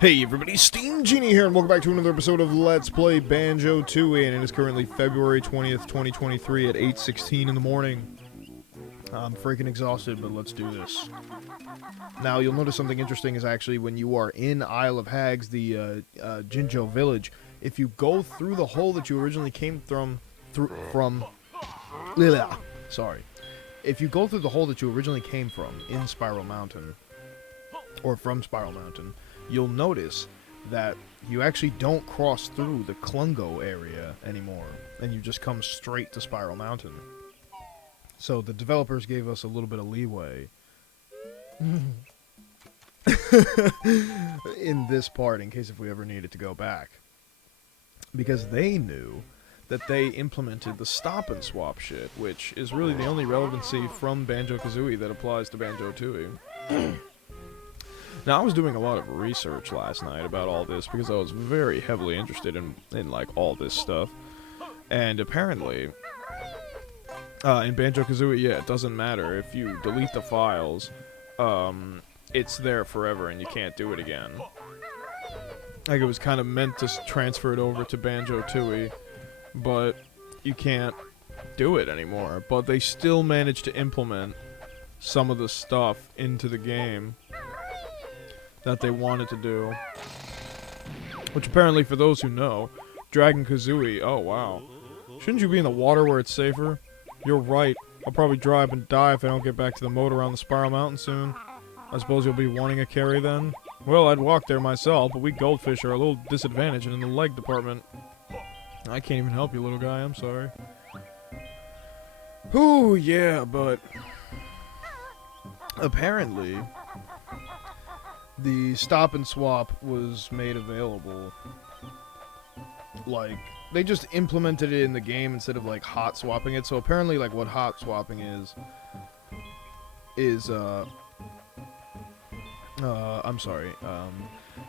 Hey everybody, Steam Genie here, and welcome back to another episode of Let's Play Banjo-Tooie, and it is currently February 20th, 2023 at 8:16 in the morning. I'm freaking exhausted, but let's do this. Now, you'll notice something interesting is actually when you are in Isle of Hags, the Jinjo village, if you go through the hole that you originally came if you go through the hole that you originally came from in Spiral Mountain, or from Spiral Mountain, you'll notice that you actually don't cross through the Klungo area anymore, and you just come straight to Spiral Mountain. So the developers gave us a little bit of leeway in this part, in case if we ever needed to go back. Because they knew that they implemented the stop and swap shit, which is really the only relevancy from Banjo-Kazooie that applies to Banjo-Tooie. Now, I was doing a lot of research last night about all this because I was very heavily interested in like, all this stuff. And apparently, in Banjo-Kazooie, yeah, it doesn't matter. If you delete the files, it's there forever and you can't do it again. Like, it was kind of meant to transfer it over to Banjo-Tooie, but you can't do it anymore. But they still managed to implement some of the stuff into the game that they wanted to do. Which apparently, for those who know, Dragon Kazooie, oh wow. Shouldn't you be in the water where it's safer? You're right. I'll probably drive and die if I don't get back to the moat around the Spiral Mountain soon. I suppose you'll be wanting a carry then? Well, I'd walk there myself, but we goldfish are a little disadvantaged in the leg department. I can't even help you, little guy, I'm sorry. Ooh, yeah, but apparently the stop and swap was made available. Like, they just implemented it in the game instead of, like, hot swapping it. So apparently, like, what hot swapping is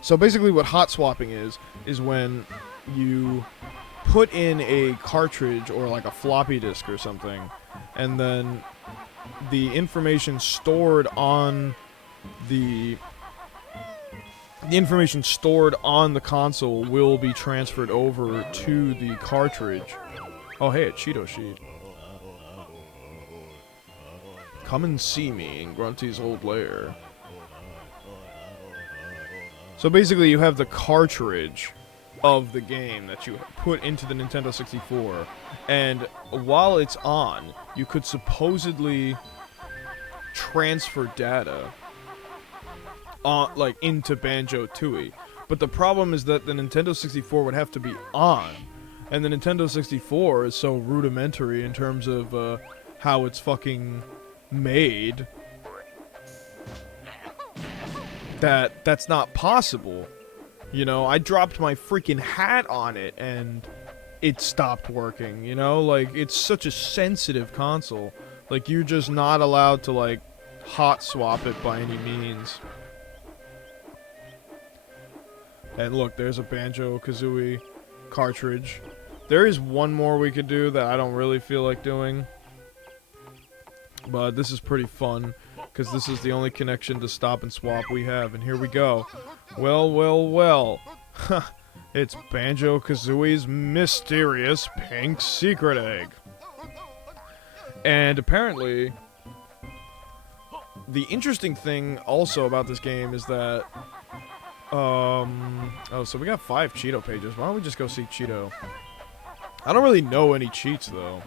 so basically what hot swapping is when you put in a cartridge or, like, a floppy disk or something, and then the information stored on the console will be transferred over to the cartridge. Oh, hey, a Cheeto sheet. Come and see me in Grunty's old lair. So basically, you have the cartridge of the game that you put into the Nintendo 64, and while it's on, you could supposedly transfer data like into Banjo-Tooie. But the problem is that the Nintendo 64 would have to be on, and the Nintendo 64 is so rudimentary in terms of how it's fucking made that that's not possible. You know, I dropped my freaking hat on it and it stopped working, you know? Like, it's such a sensitive console. Like, you're just not allowed to, like, hot swap it by any means. And look, there's a Banjo-Kazooie cartridge. There is one more we could do that I don't really feel like doing. But this is pretty fun, because this is the only connection to stop and swap we have. And here we go. Well, well, well. It's Banjo-Kazooie's mysterious pink secret egg. And apparently, the interesting thing also about this game is that oh, so we got 5 Cheeto pages. Why don't we just go see Cheeto? I don't really know any cheats, though.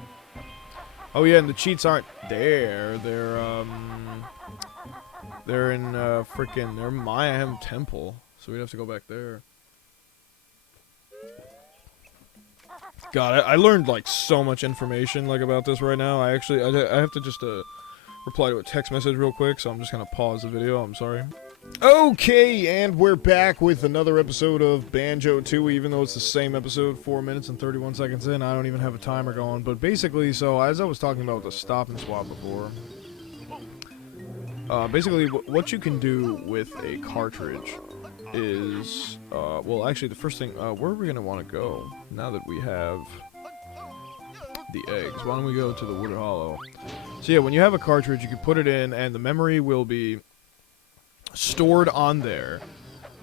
Oh, yeah, and the cheats aren't there. They're in, they're Mayhem Temple. So we'd have to go back there. God, I learned, like, so much information, like, about this right now. I have to just, reply to a text message real quick, so I'm just gonna pause the video. I'm sorry. Okay, and we're back with another episode of Banjo-Tooie, even though it's the same episode, 4 minutes and 31 seconds in. I don't even have a timer going, but basically, so, as I was talking about the stop and swap before, basically, what you can do with a cartridge is, well, actually, the first thing, where are we gonna want to go, now that we have the eggs? Why don't we go to the Wooded Hollow? So yeah, when you have a cartridge, you can put it in, and the memory will be stored on there.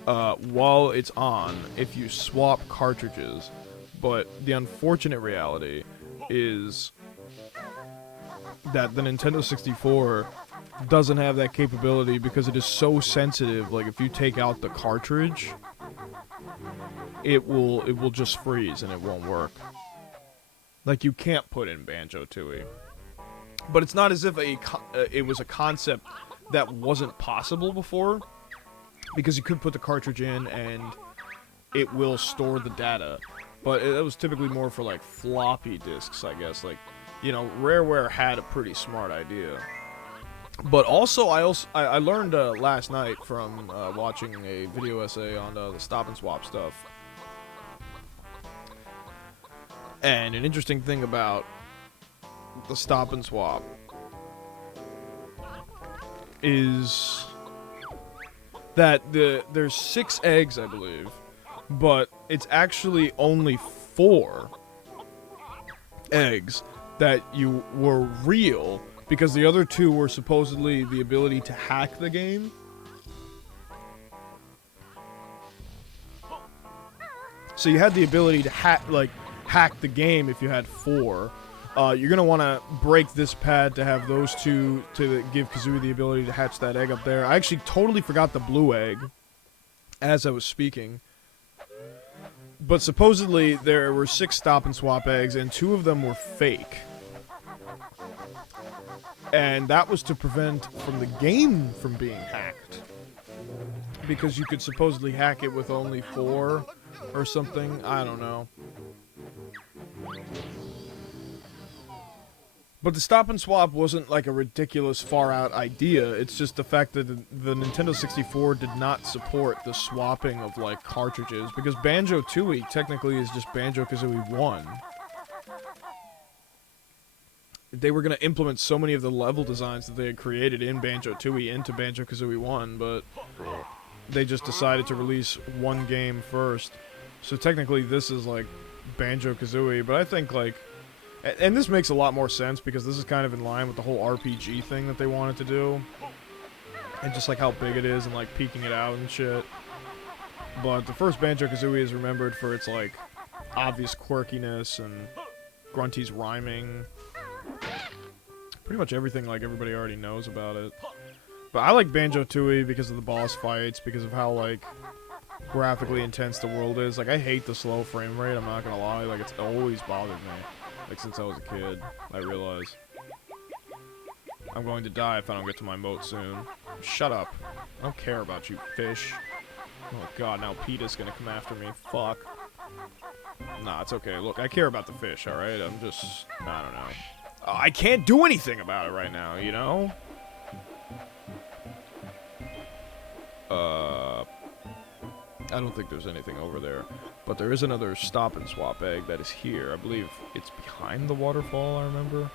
while it's on if you swap cartridges. But the unfortunate reality is that the Nintendo 64 doesn't have that capability because it is so sensitive. Like, if you take out the cartridge, it will just freeze and it won't work. Like, you can't put in Banjo-Tooie. But it's not as if it was a concept that wasn't possible before, because you could put the cartridge in and it will store the data. But it was typically more for, like, floppy disks, I guess. Like, you know, Rareware had a pretty smart idea. But also, I learned last night from watching a video essay on the stop and swap stuff. And an interesting thing about the stop and swap is that there's 6 eggs, I believe, but it's actually only 4 eggs that you were real, because the other 2 were supposedly the ability to hack the game. So you had the ability to hack the game if you had 4. You're going to want to break this pad to have those 2 to give Kazooie the ability to hatch that egg up there. I actually totally forgot the blue egg as I was speaking. But supposedly there were 6 stop and swap eggs, and 2 of them were fake. And that was to prevent from the game from being hacked. Because you could supposedly hack it with only 4 or something. I don't know. But the stop and swap wasn't like a ridiculous far out idea. It's just the fact that the Nintendo 64 did not support the swapping of like cartridges, because Banjo-Tooie technically is just Banjo-Kazooie 1. They were going to implement so many of the level designs that they had created in Banjo-Tooie into Banjo-Kazooie 1, but they just decided to release one game first. So technically this is like Banjo-Kazooie, but I think like... And this makes a lot more sense because this is kind of in line with the whole RPG thing that they wanted to do. And just like how big it is and like peeking it out and shit. But the first Banjo-Kazooie is remembered for its like obvious quirkiness and Grunty's rhyming. Pretty much everything like everybody already knows about it. But I like Banjo-Tooie because of the boss fights, because of how like graphically intense the world is. Like I hate the slow frame rate, I'm not gonna lie. Like it's always bothered me. Like, since I was a kid, I realize. I'm going to die if I don't get to my moat soon. Shut up. I don't care about you, fish. Oh god, now PETA's gonna come after me. Fuck. Nah, it's okay. Look, I care about the fish, alright? I'm just... I don't know. I can't do anything about it right now, you know? I don't think there's anything over there. But there is another stop and swap egg that is here. I believe it's behind the waterfall, I remember.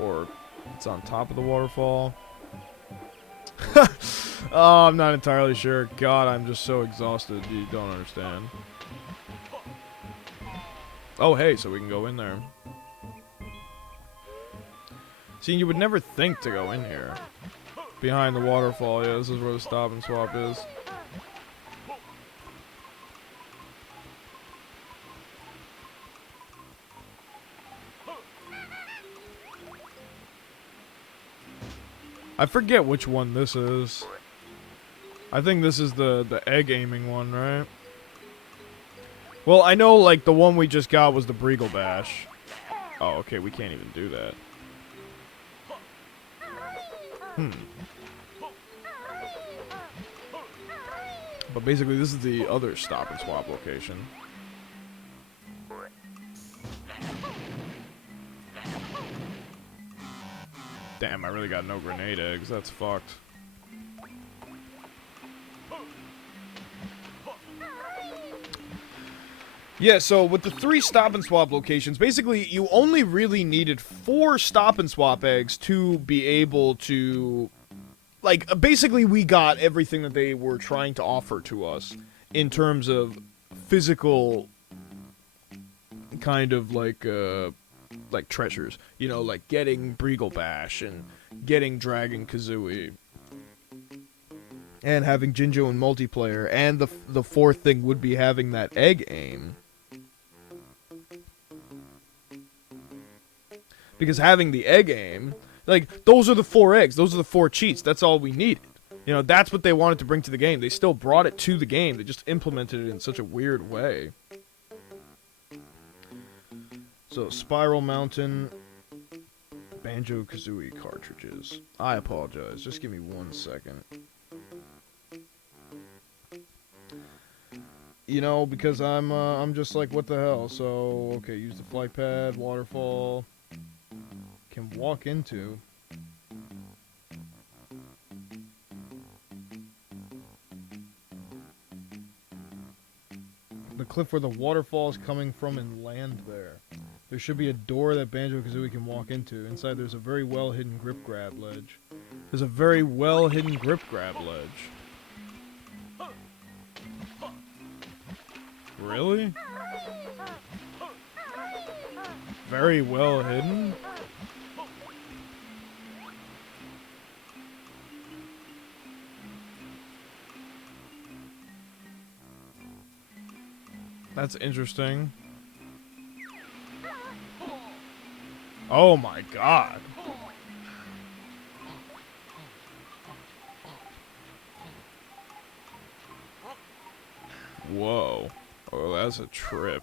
Or it's on top of the waterfall. Oh, I'm not entirely sure. God, I'm just so exhausted. You don't understand. Oh, hey, so we can go in there. See, you would never think to go in here. Behind the waterfall, yeah, this is where the stop and swap is. I forget which one this is. I think this is the egg aiming one, right? Well, I know, like, the one we just got was the Breagle Bash. Oh, okay, we can't even do that. But basically, this is the other stop and swap location. Damn, I really got no grenade eggs. That's fucked. Yeah, so with the 3 stop and swap locations, basically you only really needed 4 stop and swap eggs to be able to... Like, basically we got everything that they were trying to offer to us in terms of physical kind of like treasures. You know, like getting Breagle Bash and getting Dragon Kazooie. and having Jinjo in multiplayer, and the fourth thing would be having that egg aim. Because having the egg aim, like, those are the 4 eggs, those are the 4 cheats, that's all we needed. You know, that's what they wanted to bring to the game. They still brought it to the game, they just implemented it in such a weird way. So, Spiral Mountain, Banjo-Kazooie cartridges. I apologize, just give me 1 second. You know, because I'm just like, what the hell? So, okay, use the flight pad, waterfall. Can walk into. The cliff where the waterfall is coming from and land there. There should be a door that Banjo-Kazooie can walk into. Inside there's a very well hidden grip grab ledge. There's a very well hidden grip grab ledge. Really? Very well hidden? That's interesting. Oh my god. Whoa. Oh, that's a trip.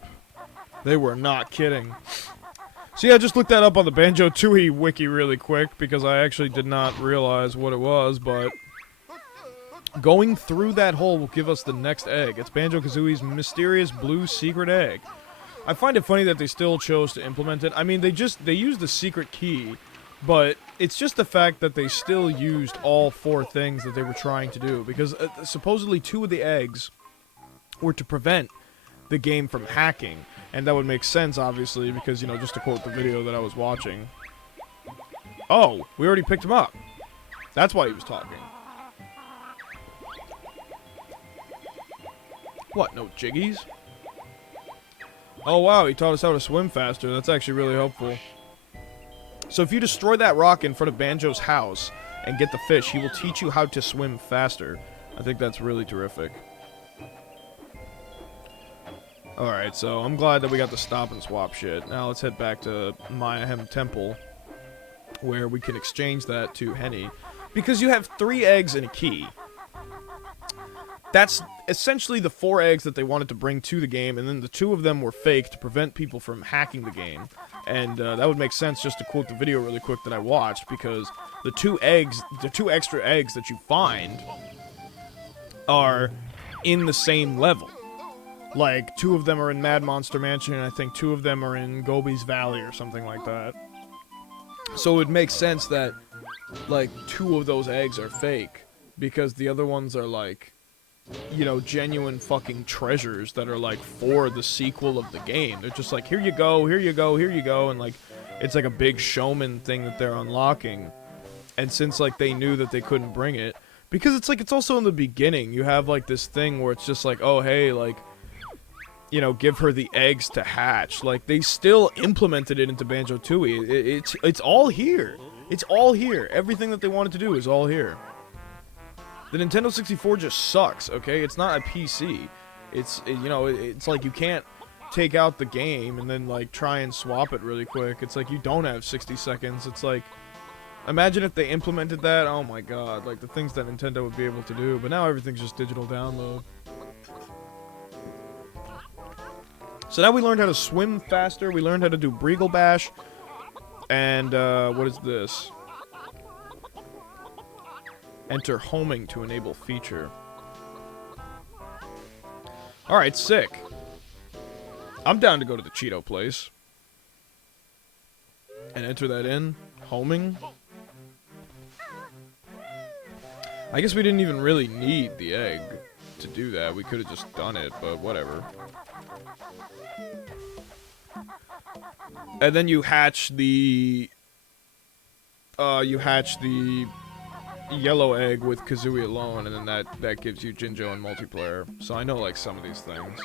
They were not kidding. See, I just looked that up on the Banjo-Tooie wiki really quick because I actually did not realize what it was, but going through that hole will give us the next egg. It's Banjo-Kazooie's mysterious blue secret egg. I find it funny that they still chose to implement it. I mean, they used the secret key, but it's just the fact that they still used all 4 things that they were trying to do, because supposedly 2 of the eggs were to prevent the game from hacking, and that would make sense, obviously, because, you know, just to quote the video that I was watching. Oh, we already picked him up. That's why he was talking. What, no jiggies? Oh wow, he taught us how to swim faster. That's actually really helpful. So if you destroy that rock in front of Banjo's house and get the fish, he will teach you how to swim faster. I think that's really terrific. Alright, so I'm glad that we got the stop and swap shit. Now let's head back to Mayahem Temple, where we can exchange that to Henny. Because you have 3 eggs and a key. That's essentially the 4 eggs that they wanted to bring to the game, and then the 2 of them were fake to prevent people from hacking the game. And that would make sense just to quote the video really quick that I watched, because the 2 extra eggs that you find are in the same level. Like, 2 of them are in Mad Monster Mansion, and I think 2 of them are in Gobi's Valley or something like that. So it would make sense that, like, 2 of those eggs are fake, because the other ones are, like, you know, genuine fucking treasures that are, like, for the sequel of the game. They're just like, here you go, here you go, here you go, and, like, it's like a big showman thing that they're unlocking. And since, like, they knew that they couldn't bring it, because it's, like, it's also in the beginning, you have, like, this thing where it's just like, oh, hey, like, you know, give her the eggs to hatch. Like, they still implemented it into Banjo-Tooie. It's all here. It's all here. Everything that they wanted to do is all here. The Nintendo 64 just sucks, okay? It's not a PC. You know, it's like you can't take out the game and then, like, try and swap it really quick. It's like you don't have 60 seconds. It's like, imagine if they implemented that. Oh my god, like, the things that Nintendo would be able to do. But now everything's just digital download. So now we learned how to swim faster. We learned how to do Breagle Bash. And, what is this? Enter homing to enable feature. Alright, sick. I'm down to go to the Cheeto place. And enter that in. Homing. I guess we didn't even really need the egg to do that. We could have just done it, but whatever. And then you hatch the... yellow egg with Kazooie alone, and then that gives you Jinjo in multiplayer. So I know, like, some of these things.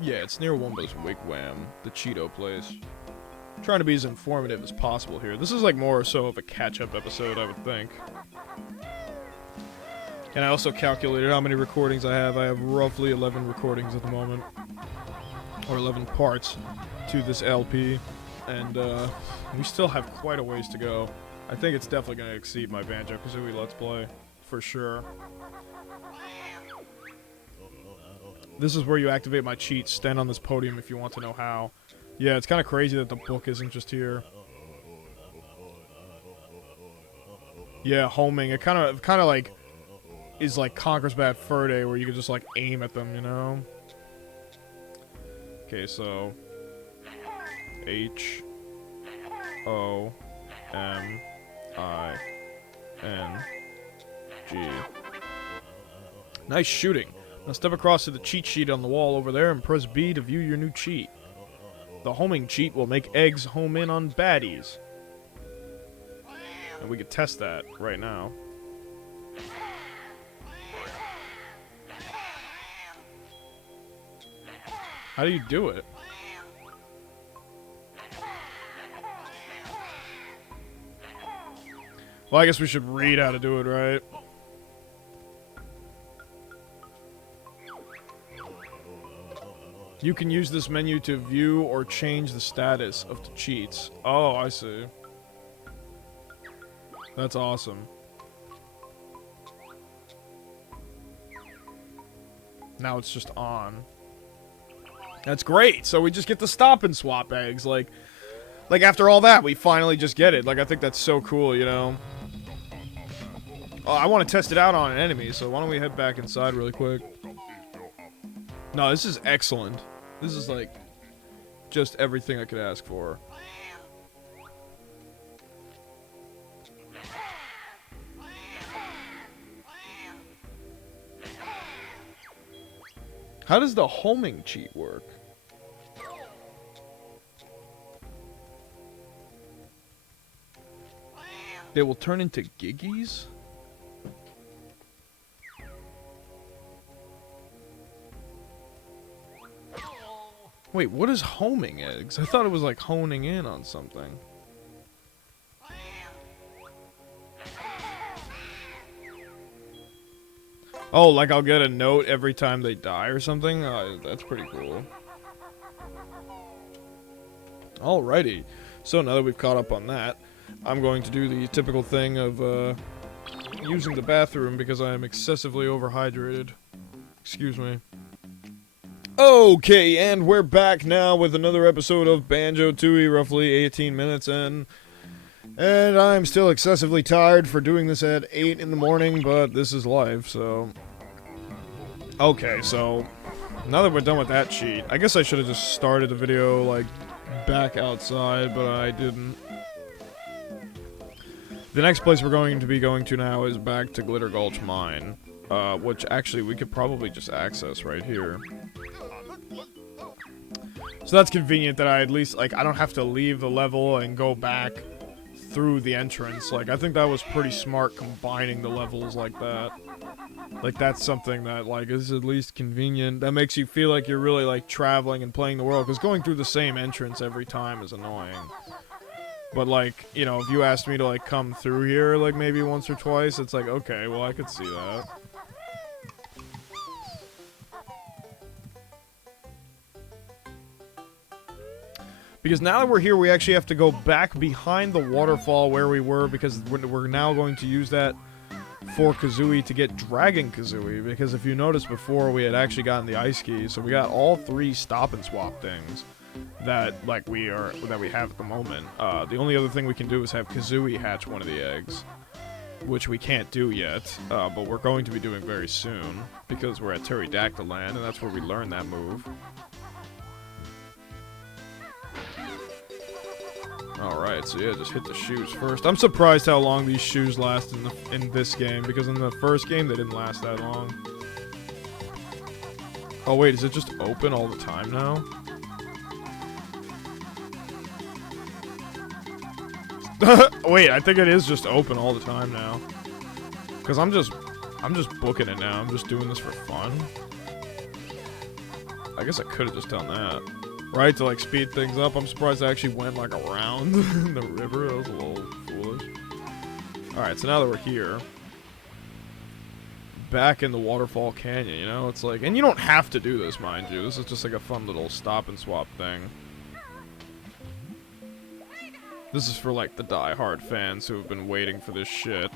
Yeah, it's near Wumba's Wigwam, the Cheeto place. Trying to be as informative as possible here. This is like more so of a catch-up episode, I would think. And I also calculated how many recordings I have. I have roughly 11 recordings at the moment. Or 11 parts to this LP. And we still have quite a ways to go. I think it's definitely going to exceed my Banjo-Kazooie Let's Play. For sure. This is where you activate my cheat. Stand on this podium if you want to know how. Yeah, it's kind of crazy that the book isn't just here. Yeah, homing. It kind of like is like Conker's Bad Fur Day, where you can just like aim at them, you know. Okay, so H O M I N G. Nice shooting. Now step across to the cheat sheet on the wall over there and press B to view your new cheat. The homing cheat will make eggs home in on baddies. And we could test that right now. How do you do it? Well, I guess we should read how to do it, right? You can use this menu to view or change the status of the cheats. Oh, I see. That's awesome. Now it's just on. That's great. So we just get to stop and swap eggs. Like after all that, we finally just get it. Like, I think that's so cool, you know? Oh, I want to test it out on an enemy, so why don't we head back inside really quick? No, this is excellent. This is, like, just everything I could ask for. How does the homing cheat work? They will turn into giggies? Wait, what is homing eggs? I thought it was like honing in on something. Oh, like I'll get a note every time they die or something? That's pretty cool. Alrighty. So now that we've caught up on that, I'm going to do the typical thing of using the bathroom because I am excessively overhydrated. Excuse me. Okay, and we're back now with another episode of Banjo-Tooie, roughly 18 minutes in. And I'm still excessively tired for doing this at 8 in the morning, but this is life, so... Okay, so... Now that we're done with that cheat, I guess I should have just started the video, like, back outside, but I didn't. The next place we're going to be going to now is back to Glitter Gulch Mine, which actually we could probably just access right here. So that's convenient that I at least, like, I don't have to leave the level and go back through the entrance. Like, I think that was pretty smart combining the levels like that. Like, that's something that, like, is at least convenient. That makes you feel like you're really, like, traveling and playing the world, because going through the same entrance every time is annoying. But, like, you know, if you asked me to, like, come through here, like, maybe once or twice, it's like, okay, well, I could see that. Because now that we're here, we actually have to go back behind the waterfall where we were, because we're now going to use that for Kazooie to get Dragon Kazooie. Because if you noticed before, we had actually gotten the ice key, so we got all 3 stop and swap things that we have at the moment. The only other thing we can do is have Kazooie hatch one of the eggs, which we can't do yet, but we're going to be doing very soon because we're at Pterodactyl Land, and that's where we learn that move. Alright, so yeah, just hit the shoes first. I'm surprised how long these shoes last in this game, because in the first game they didn't last that long. Oh wait, is it just open all the time now? Wait, I think it is just open all the time now. Because I'm just booking it now. I'm just doing this for fun. I guess I could have just done that. right, to like speed things up. I'm surprised I actually went like around the river. That was a little foolish. Alright, so now that we're here, back in the Waterfall Canyon, you know? It's like, and you don't have to do this, mind you. This is just like a fun little stop and swap thing. This is for like the die-hard fans who have been waiting for this shit.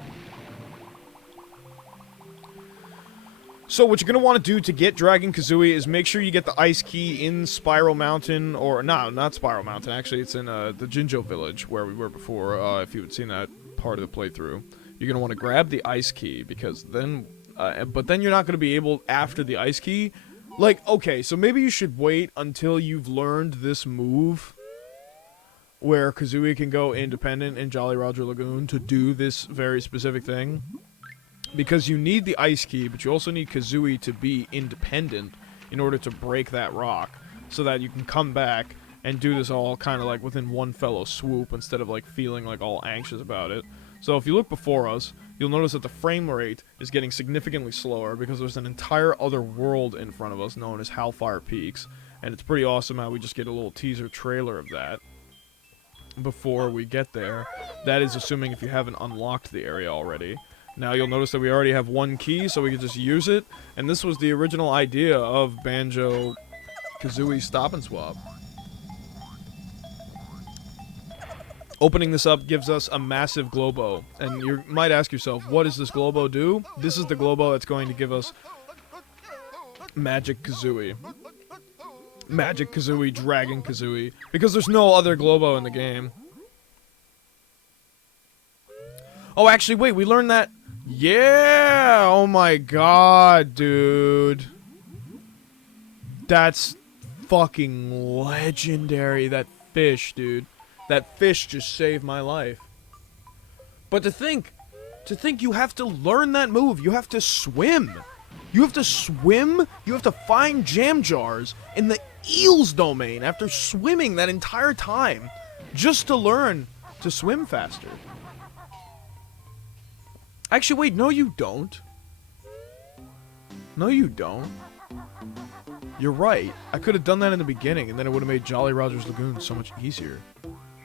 So what you're going to want to do to get Dragon Kazooie is make sure you get the ice key in Spiral Mountain, or no, not Spiral Mountain, actually it's in the Jinjo Village where we were before, if you had seen that part of the playthrough. You're going to want to grab the ice key, because then, but then you're not going to be able, after the ice key, like, okay, so maybe you should wait until you've learned this move, where Kazooie can go independent in Jolly Roger Lagoon to do this very specific thing. Because you need the ice key, but you also need Kazooie to be independent in order to break that rock, so that you can come back and do this all kind of like within one fellow swoop instead of like feeling like all anxious about it. So if you look before us, you'll notice that the frame rate is getting significantly slower because there's an entire other world in front of us known as Hellfire Peaks, and it's pretty awesome how we just get a little teaser trailer of that before we get there. That is assuming if you haven't unlocked the area already. Now you'll notice that we already have one key, so we can just use it. And this was the original idea of Banjo-Kazooie Stop and Swap. Opening this up gives us a massive Globo. And you might ask yourself, what does this Globo do? This is the Globo that's going to give us Magic Kazooie. Magic Kazooie, Dragon Kazooie. Because there's no other Globo in the game. Oh, actually, wait, we learned that... Yeah! Oh my god, dude. That's fucking legendary, that fish, dude. That fish just saved my life. But to think you have to learn that move, you have to swim. You have to swim, you have to find jam jars in the eels domain after swimming that entire time just to learn to swim faster. Actually, wait, no you don't. No you don't. You're right. I could have done that in the beginning, and then it would have made Jolly Roger's Lagoon so much easier.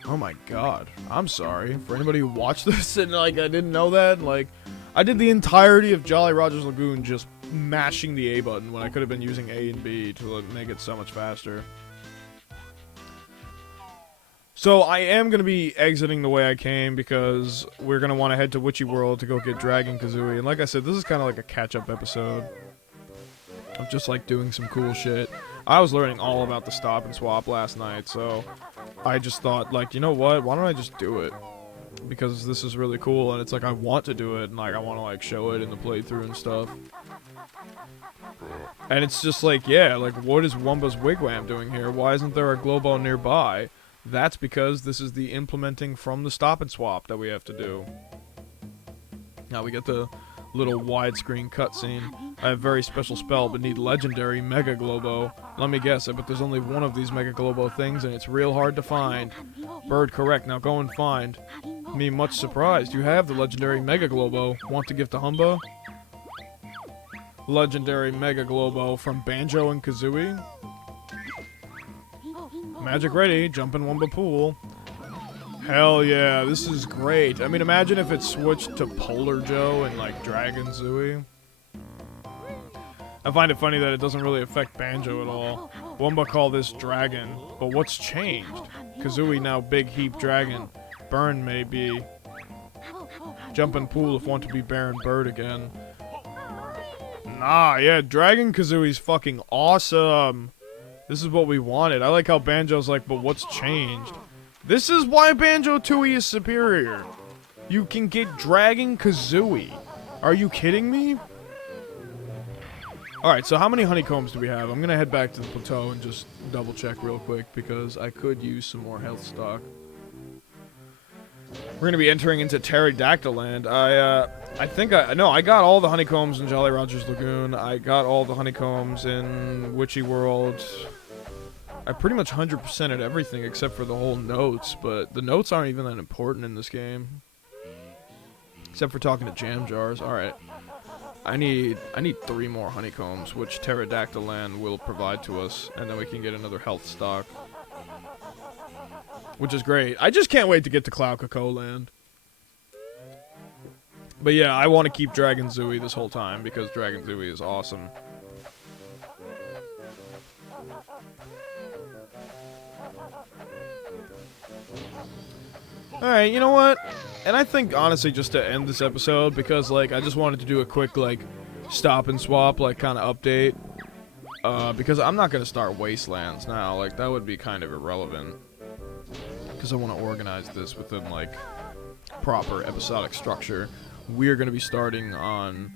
Oh my god. I'm sorry. For anybody who watched this and, like, I didn't know that, like, I did the entirety of Jolly Roger's Lagoon just mashing the A button when I could have been using A and B to like, make it so much faster. So I am going to be exiting the way I came because we're going to want to head to Witchy World to go get Dragon Kazooie. And like I said, this is kind of like a catch-up episode of just like doing some cool shit. I was learning all about the stop and swap last night, so I just thought, like, you know what? Why don't I just do it? Because this is really cool, and it's like I want to do it, and like I want to like show it in the playthrough and stuff. And it's just like, yeah, like what is Wumba's Wigwam doing here? Why isn't there a Globo nearby? That's because this is the implementing from the stop and swap that we have to do. Now we get the little widescreen cutscene. I have very special spell, but need legendary Mega Globo. Let me guess, but there's only one of these Mega Globo things, and it's real hard to find. Bird correct, now go and find. Me much surprised. You have the legendary Mega Globo. Want to give to Humba? Legendary Mega Globo from Banjo and Kazooie. Magic ready, jump in Wumba Pool. Hell yeah, this is great. I mean, imagine if it switched to Polar Joe and like Dragon Zooie. I find it funny that it doesn't really affect Banjo at all. Wumba call this Dragon, but what's changed? Kazooie now Big Heap Dragon. Burn may be. Jump in pool if want to be Baron Bird again. Nah, yeah, Dragon Kazooie's fucking awesome. This is what we wanted. I like how Banjo's like, but what's changed? This is why Banjo-Tooie is superior. You can get Dragon Kazooie. Are you kidding me? Alright, so how many honeycombs do we have? I'm gonna head back to the plateau and just double check real quick because I could use some more health stock. We're gonna be entering into Pterodactyl Land. I think I got all the honeycombs in Jolly Roger's Lagoon. I got all the honeycombs in Witchy World. I pretty much 100%ed everything except for the whole notes, but the notes aren't even that important in this game. Except for talking to jam jars. Alright. I need 3 more honeycombs, which Pterodactyl Land will provide to us, and then we can get another health stock. Which is great. I just can't wait to get to Cloud Cocoa Land. But yeah, I want to keep Dragon Zooey this whole time, because Dragon Zooey is awesome. Alright, you know what? And I think, honestly, just to end this episode, because, like, I just wanted to do a quick, like, stop and swap, like, kind of update. Because I'm not going to start Wastelands now. Like, that would be kind of irrelevant. Because I want to organize this within, like, proper episodic structure. We're going to be starting on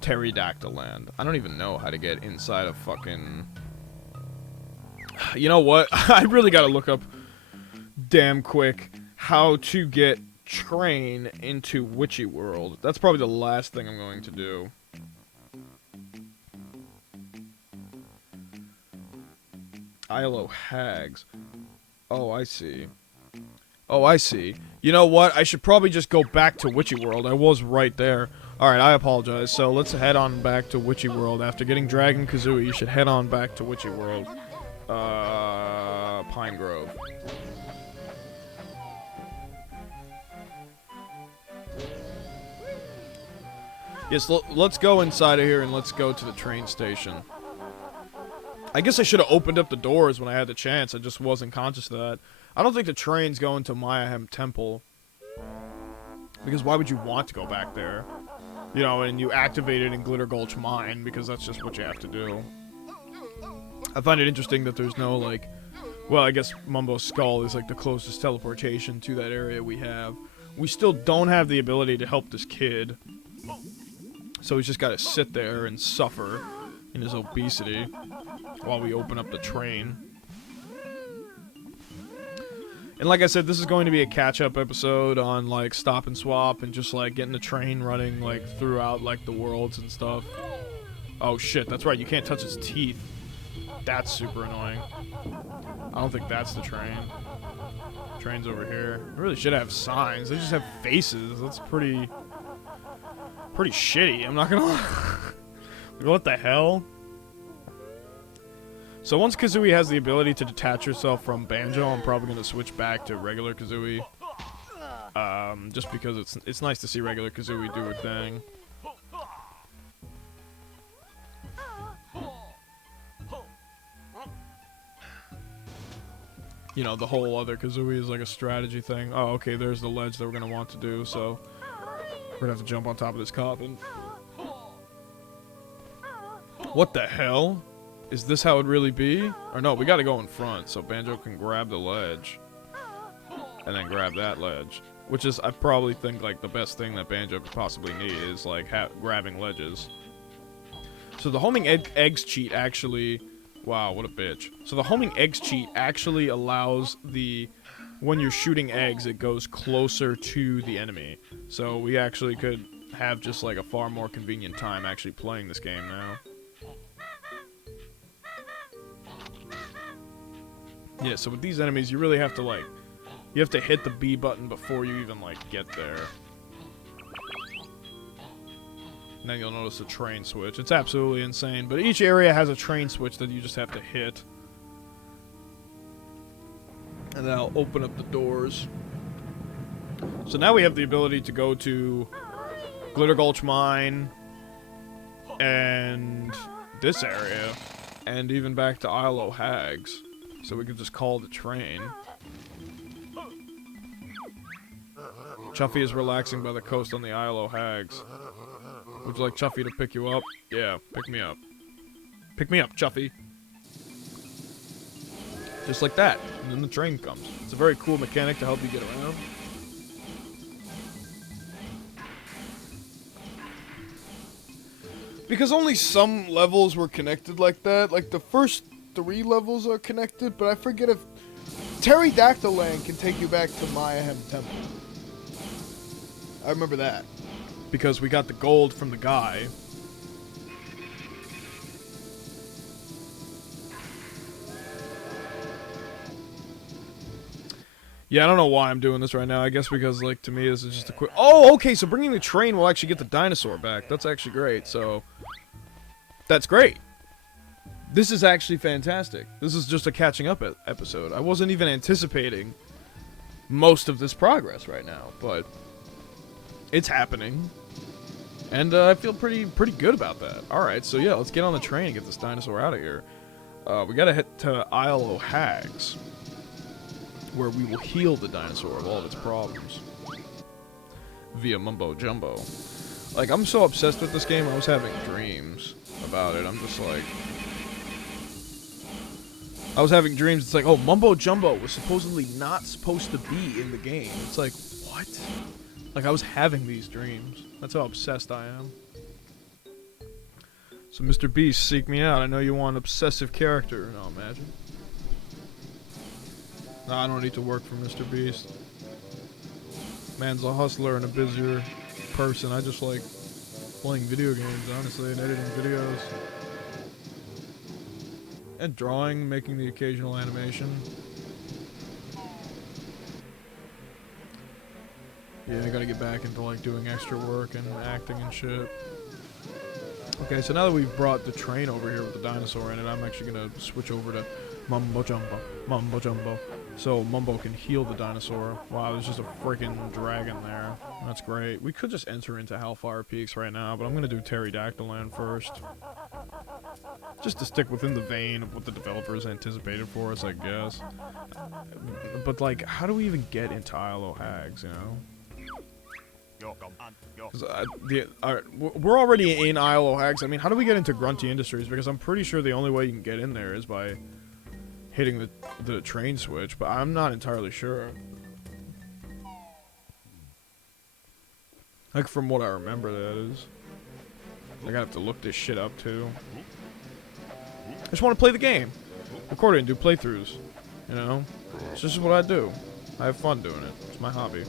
Pterodactyl Land. I don't even know how to get inside of fucking... You know what? I really got to look up damn quick how to get train into Witchy World. That's probably the last thing I'm going to do. ILO Hags. Oh, I see. Oh, I see. You know what? I should probably just go back to Witchy World. I was right there. Alright, I apologize. So let's head on back to Witchy World. After getting Dragon Kazooie, you should head on back to Witchy World. Pine Grove. Yes, let's go inside of here and let's go to the train station. I guess I should have opened up the doors when I had the chance. I just wasn't conscious of that. I don't think the train's going to Mayhem Temple. Because why would you want to go back there? You know, and you activate it in Glitter Gulch Mine, because that's just what you have to do. I find it interesting that there's no, like... Well, I guess Mumbo's Skull is, like, the closest teleportation to that area we have. We still don't have the ability to help this kid. So he's just got to sit there and suffer in his obesity while we open up the train. And like I said, this is going to be a catch-up episode on, like, Stop and Swap and just, like, getting the train running, like, throughout, like, the worlds and stuff. Oh, shit, that's right, you can't touch its teeth. That's super annoying. I don't think that's the train. Train's over here. They really should have signs. They just have faces. That's pretty shitty. I'm not gonna lie. What the hell? So once Kazooie has the ability to detach herself from Banjo, I'm probably gonna switch back to regular Kazooie. Just because it's nice to see regular Kazooie do her thing. You know, the whole other Kazooie is like a strategy thing. Oh, okay, there's the ledge that we're gonna want to do, so we're gonna have to jump on top of this coffin. What the hell? Is this how it really be? Or no, we gotta go in front so Banjo can grab the ledge. And then grab that ledge. Which is, I probably think, like, the best thing that Banjo could possibly need is, like, grabbing ledges. So the homing eggs cheat actually... Wow, what a bitch. So the homing eggs cheat actually allows the... When you're shooting eggs, it goes closer to the enemy. So we actually could have just, like, a far more convenient time actually playing this game now. Yeah, so with these enemies, you really have to, like... You have to hit the B button before you even, like, get there. And then you'll notice a train switch. It's absolutely insane. But each area has a train switch that you just have to hit. And then I'll open up the doors. So now we have the ability to go to Glitter Gulch Mine. And this area. And even back to ILO Hags. So we can just call the train. Chuffy is relaxing by the coast on the ILO Hags. Would you like Chuffy to pick you up? Yeah, pick me up. Pick me up, Chuffy. Just like that. And then the train comes. It's a very cool mechanic to help you get around. Because only some levels were connected like that. Like, the first 3 levels are connected, but I forget if... Pterodactyl Land can take you back to Mayhem Temple. I remember that. Because we got the gold from the guy. Yeah, I don't know why I'm doing this right now. I guess because, like, to me, this is just a quick... Oh, okay, so bringing the train will actually get the dinosaur back. That's actually great, so... That's great. This is actually fantastic. This is just a catching up episode. I wasn't even anticipating most of this progress right now, but... It's happening. And I feel pretty good about that. Alright, so yeah, let's get on the train and get this dinosaur out of here. We gotta head to Isle o' Hags, where we will heal the dinosaur of all of its problems via Mumbo Jumbo. Like, I'm so obsessed with this game, I was having dreams about it. I'm just like... I was having dreams, it's like, oh, Mumbo Jumbo was supposedly not supposed to be in the game. It's like, what? Like, I was having these dreams. That's how obsessed I am. So, Mr. Beast, seek me out. I know you want an obsessive character. No, imagine. No, I don't need to work for Mr. Beast. Man's a hustler and a busier person. I just like playing video games, honestly, and editing videos. And drawing, making the occasional animation. Yeah, I gotta get back into, like, doing extra work and acting and shit. Okay, so now that we've brought the train over here with the dinosaur in it, I'm actually gonna switch over to Mumbo Jumbo. Mumbo Jumbo. So Mumbo can heal the dinosaur. Wow, there's just a freaking dragon there. That's great. We could just enter into Hellfire Peaks right now, but I'm gonna do Pterodactyl Land first. Just to stick within the vein of what the developers anticipated for us, I guess. But, like, how do we even get into Isle o' Hags, you know? We're already in Isle o' Hags. I mean, how do we get into Grunty Industries? Because I'm pretty sure the only way you can get in there is by hitting the train switch, but I'm not entirely sure. Like, from what I remember, that is. I gotta have to look this shit up, too. I just want to play the game. Record it and do playthroughs. You know? It's just what I do. I have fun doing it. It's my hobby.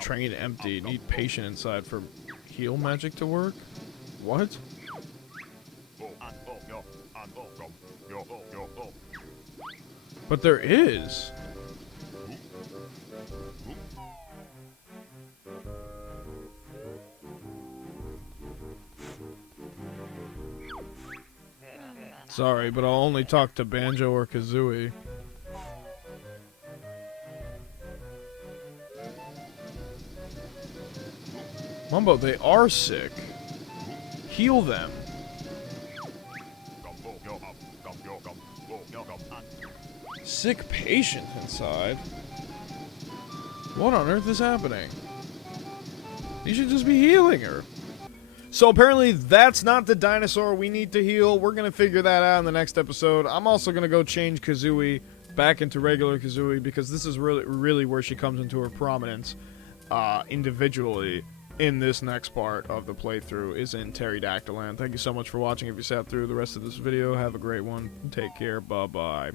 Train empty. Need patient inside for heal magic to work? What? But there is. Sorry, but I'll only talk to Banjo or Kazooie. Mumbo, they are sick. Heal them. Sick patient inside? What on earth is happening? You should just be healing her. So apparently that's not the dinosaur we need to heal. We're going to figure that out in the next episode. I'm also going to go change Kazooie back into regular Kazooie because this is really where she comes into her prominence individually in this next part of the playthrough is in Pterodactyl Land. Thank you so much for watching. If you sat through the rest of this video, have a great one. Take care. Bye-bye.